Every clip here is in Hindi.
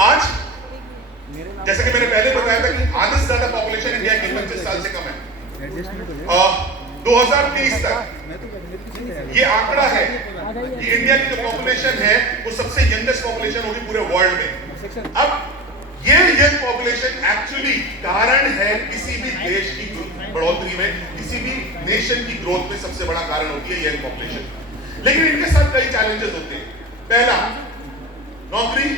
आज जैसे कि मैंने पहले बताया था कि आधे से ज्यादा पॉपुलेशन इंडिया की 25 साल से कम है। 2030 तक ये आंकड़ा है कि इंडिया की जो पॉपुलेशन है वो सबसे यंगेस्ट पॉपुलेशन होगी पूरे वर्ल्ड में। अब ये यंग पॉपुलेशन एक्चुअली कारण है किसी भी देश की बढ़ोतरी में, किसी भी नेशन की ग्रोथ में सबसे बड़ा कारण होती है यंग पॉपुलेशन। लेकिन इनके साथ कई चैलेंजेस होते हैं। पहला, नौकरी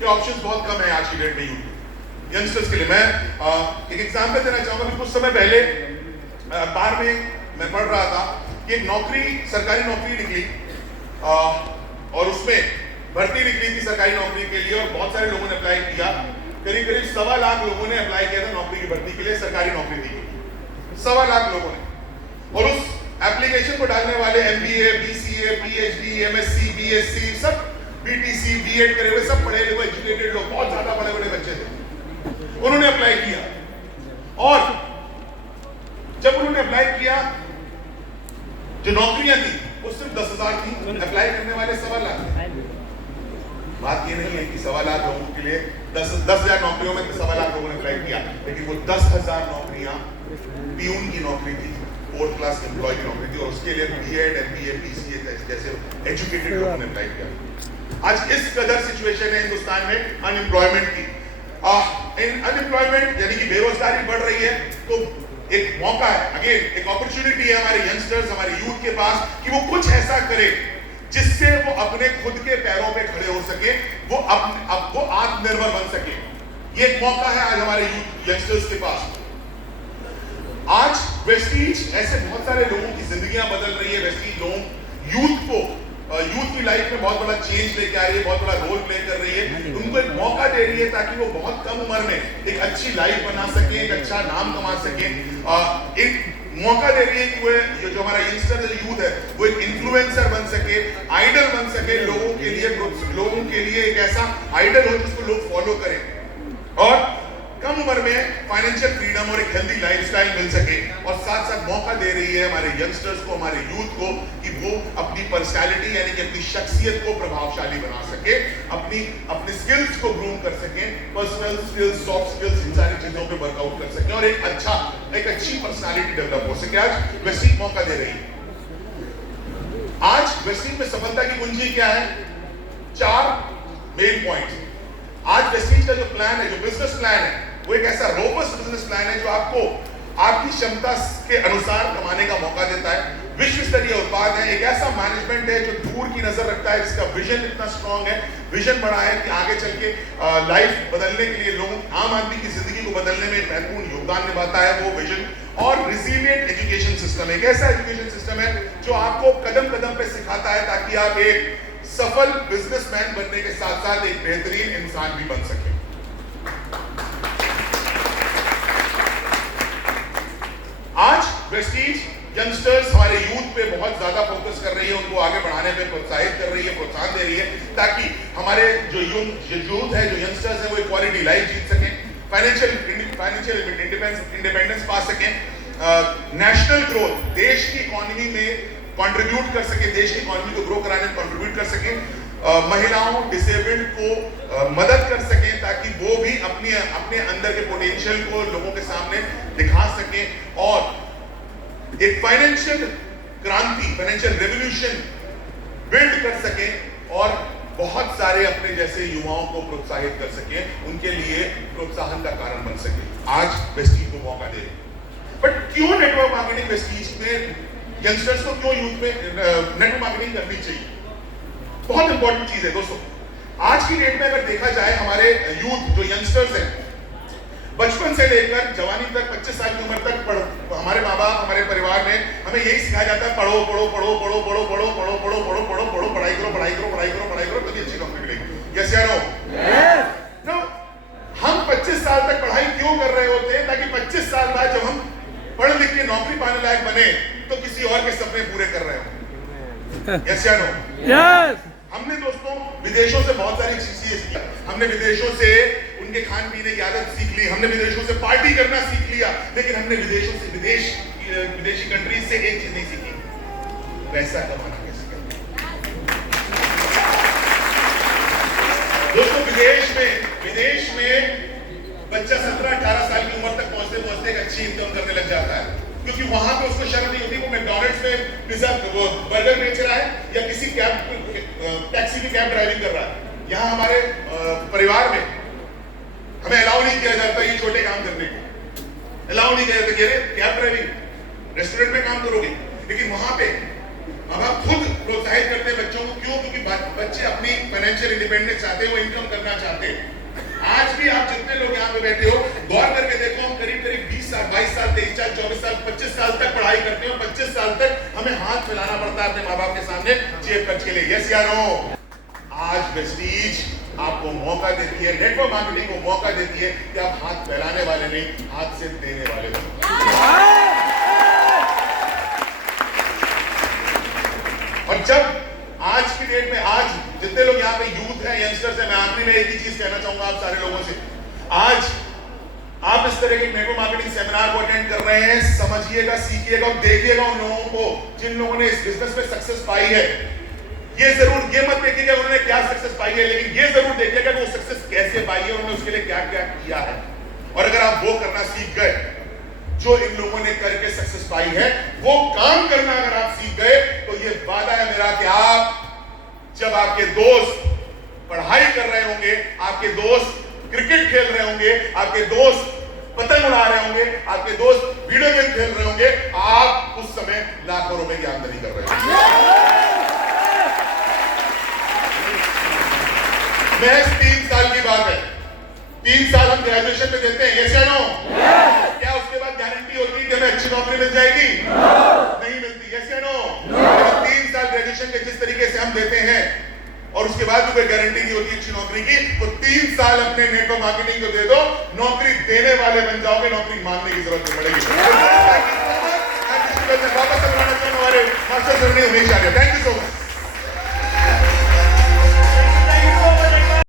के ऑप्शंस बहुत कम है आज की डेट में यंगस्टर्स के लिए। मैं एक एग्जांपल देना चाहूंगा कि कुछ समय पहले अखबार में मैं पढ़ रहा था कि एक नौकरी, सरकारी नौकरी निकली और उसमें भर्ती निकली थी सरकारी नौकरी के लिए और बहुत सारे लोगों ने अप्लाई किया। करीब 1.25 लाख लोगों ने अप्लाई किया था नौकरी की भर्ती के लिए, सरकारी नौकरी दी गई 1.25 लाख लोगों ने। और उस एप्लीकेशन को डालने वाले MBA, BCA, PhD, MSc, BSc, सब BTC, B.Ed करे हुए, सब पढ़े हुए एजुकेटेड लोग, बहुत ज्यादा बड़े बड़े बच्चे थे। उन्होंने अप्लाई किया और जब उन्होंने अप्लाई किया, जो नौकरियां थी वो सिर्फ 10,000 थी, अप्लाई करने वाले 1.25 लाख। बात ये नहीं है कि 1.25 लाख लोगों के लिए 10,000 नौकरियों में 1.25 लाख लोगों ने अप्लाई किया, लेकिन वो 10,000 नौकरियां पियून की नौकरी थी, 4th क्लास एम्प्लॉय की नौकरी थी, और उसके लिए B.Ed, MBA, BCA जैसे एजुकेटेड लोगों ने अप्लाई किया। आज इस कदर सिचुएशन है हिंदुस्तान में अनएम्प्लॉयमेंट की। अनएम्प्लॉयमेंट यानी कि बेरोजगारी बढ़ रही है, तो एक मौका है, अगेन एक अपॉर्चुनिटी है हमारे यंगस्टर्स, हमारे यूथ के पास कि वो कुछ ऐसा करे जिससे वो अपने खुद के पैरों पे खड़े हो सके, वो वो आत्मनिर्भर बन सके। ये एक मौका है आज हमारे यूथ यंगस्टर्स के पास। आज वेस्टीज ऐसे बहुत सारे लोगों की जिंदगियां बदल रही है। वेस्टीज लोग यूथ को, यूथ की लाइफ में बहुत बड़ा चेंज लेके आ रही है, बहुत बड़ा रोल प्ले कर रही है, उनको एक मौका दे रही है ताकि वो बहुत कम उम्र में एक अच्छी लाइफ बना सके, एक अच्छा नाम कमा सके। एक मौका दे रही है कि वो जो हमारा यंगस्टर यूथ है वो एक इन्फ्लुएंसर बन सके, आइडल बन सके, लोगों के लिए एक ऐसा आइडल हो जिसको लोग फॉलो करें, और कम उम्र में फाइनेंशियल फ्रीडम और एक हेल्दी लाइफस्टाइल मिल सके। और साथ साथ मौका दे रही है हमारे यंगस्टर्स को, हमारे यूथ को, कि वो अपनी पर्सनालिटी यानी कि अपनी शख्सियत को प्रभावशाली बना सके, अपनी स्किल्स को ग्रूम कर सके, पर्सनल स्किल्स, सॉफ्ट स्किल्स, इन सारी चीजों पे वर्कआउट कर सके और एक अच्छी पर्सनालिटी डेवलप हो सके। आज वेस्टीज मौका दे रही है। आज वेस्टीज में सफलता की कुंजी क्या है? 4 मेन पॉइंट्स। आज वेस्टीज का जो प्लान है, जो बिजनेस प्लान है, वो एक ऐसा रोबस्ट बिजनेस प्लान है जो आपको आपकी क्षमता के अनुसार कमाने का मौका देता है। विश्व स्तरीय उत्पाद है, एक ऐसा मैनेजमेंट है जो दूर की नजर रखता है, जिसका विजन इतना स्ट्रांग है, विजन बड़ा है कि आगे चल के लाइफ बदलने के लिए, लोगों, आम आदमी की जिंदगी को बदलने में महत्वपूर्ण योगदान निभाता है वो विजन। और रिजिलिएंट एजुकेशन सिस्टम, एक ऐसा एजुकेशन सिस्टम है जो आपको कदम कदम पे सिखाता है ताकि आप एक सफल बिजनेसमैन बनने के साथ साथ एक बेहतरीन इंसान भी बन सके। आज वेस्टीज यंगस्टर्स, हमारे यूथ पे बहुत ज्यादा फोकस कर रही है, उनको आगे बढ़ाने पे प्रोत्साहित कर रही है, प्रोत्साहन दे रही है, ताकि हमारे जो यूथ है, जो यंगस्टर्स है, वो एक क्वालिटी लाइफ जीत सकें, फाइनेंशियल इंडिपेंडेंस पा सकें, नेशनल ग्रोथ, देश की इकोनॉमी में कंट्रीब्यूट कर सके, देश की इकोनॉमी को ग्रो कराने में कंट्रीब्यूट कर सके, महिलाओं, डिसेबल्ड को मदद कर सके ताकि वो भी अपने अंदर के पोटेंशियल को लोगों के सामने दिखा सके, और एक फाइनेंशियल क्रांति, फाइनेंशियल रेवोल्यूशन बिल्ड कर सके, और बहुत सारे अपने जैसे युवाओं को प्रोत्साहित कर सके, उनके लिए प्रोत्साहन का कारण बन सके। आज वेस्टीज को मौका दे। बट क्यों नेटवर्क मार्केटिंग वेस्टीज में, यंगस्टर्स को क्यों यूथ में नेटवर्क मार्केटिंग करनी चाहिए? बहुत इंपॉर्टेंट चीज है दोस्तों। आज की डेट में अगर देखा जाए, हमारे यूथ जो यंगस्टर्स हैं, बचपन से लेकर जवानी तक, 25 साल की उम्र तक हमारे माँ बाप, हमारे परिवार में हमें यही सिखाया जाता है, पढ़ो पढ़ो पढ़ो पढ़ो पढ़ो पढ़ो पढ़ो पढ़ो पढ़ो पढ़ो पढ़ो, पढ़ाई करो पढ़ाई करो पढ़ाई करो पढ़ाई करो, तभी अच्छी नौकरी मिलेगी। यस या नो? नो। हम 25 साल तक पढ़ाई क्यों कर रहे होते हैं? ताकि 25 साल बाद जब हम पढ़ लिख के नौकरी पाने लायक बने तो किसी और के सपने पूरे कर रहे हो। यस या नो? यस। हमने दोस्तों विदेशों से बहुत सारी चीजें सीखी। हमने विदेशों से उनके खान पीने की आदत सीख ली, हमने विदेशों से पार्टी करना सीख लिया, लेकिन हमने विदेशी कंट्रीज से एक चीज नहीं सीखी, पैसा कमाना कैसे करना। दोस्तों विदेश में बच्चा 17-18 साल की उम्र तक पहुंचते पहुंचते एक अच्छी इनकम करने लग जाता है, क्योंकि वहां पे उसको शर्म नहीं होती। वो मैकडॉनल्ड्स में पिज्जा वो बर्गर बेच रहा है या किसी टैक्सी की कैब ड्राइविंग कर रहा है। यहाँ हमारे परिवार में हमें अलाउ नहीं किया जाता ये छोटे काम करने को, अलाउ नहीं किया जाता कि अरे कैब ड्राइविंग रेस्टोरेंट में काम करोगे। लेकिन वहां पे अब आप खुद प्रोत्साहित करते हैं बच्चों को, क्यों? क्योंकि बच्चे अपनी फाइनेंशियल इंडिपेंडेंस चाहते हैं, वो इनकम करना चाहते हैं। आज भी आप जितने लोग यहाँ पे बैठे हो, गौर करके देखो, हम करीब 20 साल, 22 साल, 23 साल, 24 साल, 25 साल तक पढ़ाई करते हैं और 25 साल तक हमें हाथ फैलाना पड़ता है अपने माँ बाप के सामने जेब खर्च के लिए। यस या नो? आज वेस्टीज आपको मौका देती है, नेटवर्क मार्केटिंग को मौका देती है कि आप हाथ फैलाने वाले नहीं, हाथ से देने वाले हो। और जब आज की डेट में, आज जितने लोग यहाँ पे यूथ हैं, यंगस्टर्स हैं, मैं आखिरी में एक ही चीज कहना चाहूंगा आप सारे लोगों से, आज आप इस तरह के नेटवर्क मार्केटिंग सेमिनार को अटेंड कर रहे हैं, समझिएगा, सीखिएगा और देखिएगा उन लोगों को जिन लोगों ने इस बिजनेस में सक्सेस पाई है। ये जरूर ये मत देखिएगा उन्होंने क्या सक्सेस पाई है, लेकिन ये जरूर देखिएगा कि वो सक्सेस कैसे पाई है, उन्होंने उसके लिए क्या क्या किया है। और अगर आप वो करना सीख गए जो इन लोगों ने करके सक्सेस पाई है, वो काम करना अगर आप सीख गए, तो ये वादा है मेरा कि आप जब आपके दोस्त पढ़ाई कर रहे होंगे, आपके दोस्त क्रिकेट खेल रहे होंगे, आपके दोस्त पतंग उड़ा रहे होंगे, आपके दोस्त वीडियो गेम खेल रहे होंगे, आप उस समय लाखों रुपए की आमदनी कर रहे होंगे। महज 3 साल की बात है, 3 साल हम ग्रेजुएशन में देते हैं, यस या नो? क्या उसके बाद गारंटी होती है कि हमें अच्छी नौकरी मिल जाएगी? नहीं मिलती, यस या नो? 3 साल ग्रेजुएशन के जिस तरीके से हम देते हैं और उसके बाद भी कोई गारंटी नहीं होती अच्छी नौकरी की, तो 3 साल अपने नेटवर्क मार्केटिंग को दे दो, नौकरी देने वाले बन जाओगे, नौकरी मांगने की जरूरत नहीं पड़ेगी। वापस हमारे मास्टर सर ने उम्मीद आ रही है। Thank you.